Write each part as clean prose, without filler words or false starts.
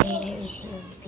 Very easy OP.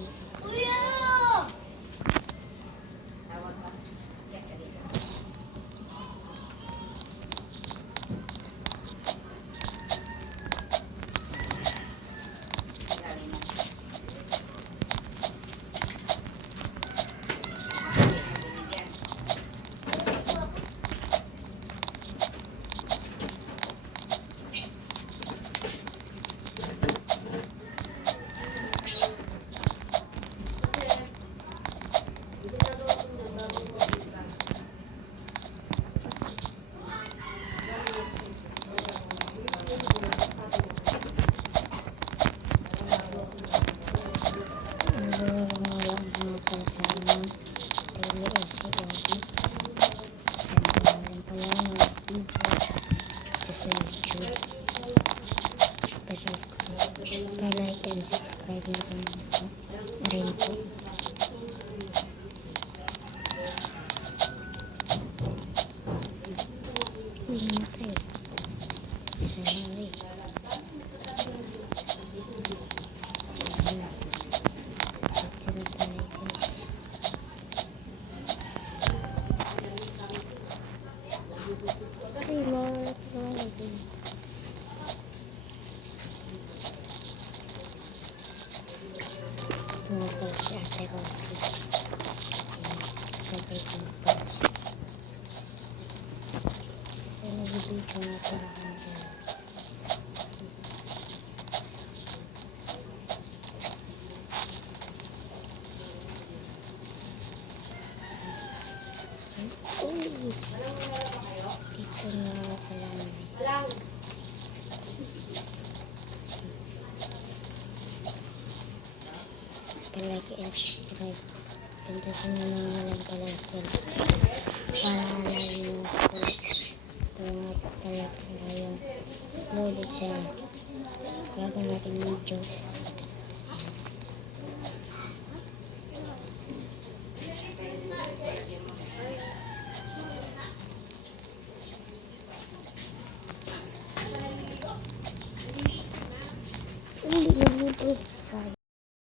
Pa-like and subscribe na po ito. Rin po. Hindi namatay. Sorry. Tira tayo guys. Ay, mawala pa naman natin. Tumapal si Ate Rosie. Sabay tumapal siya. So, nag-video na pala kami dyan. Uy! Dito na pala namin. Like and subscribe. Pindutin mo na walang palagpil. Para lagi mo po pala yung uploaded sa bago nating videos. Hindi na